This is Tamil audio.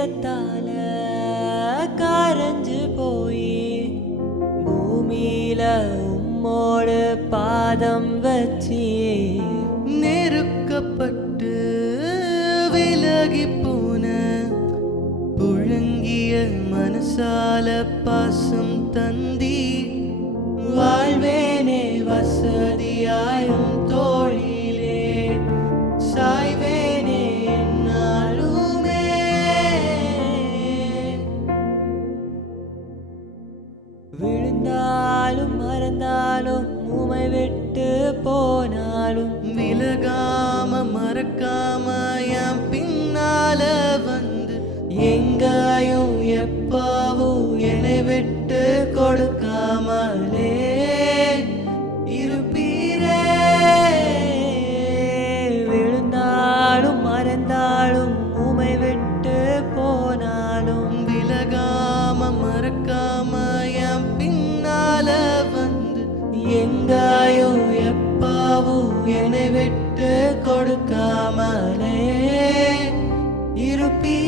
நேசத்தால கரைஞ்சு போய் பூமியில உம்மோடு பாதம் வச்சி நெருக்கப்பட்டு விலகி போன புழங்கிய மனசால பாசம் தந்தி வாழ்வேனே வசதியாயும் தோழிலே சாய்வேனே என்னாலுமே விழுந்தாலும் மறந்தாலும் உமை விட்டு போனாலும் விலகாம மறக்காம என் பின்னால வந்து எங்காயும் எப்பவும் என்னை விட்டு கொடுக்காமலே இருப்பீரே விழுந்தாலும் மறந்தாலும் உமை விட்டு போனாலும் விலகாம மறக்காம என் பின்னால வந்து எங்காயும் எப்பவும் என்னை விட்டு கொடுக்காமலே இருப்பீரே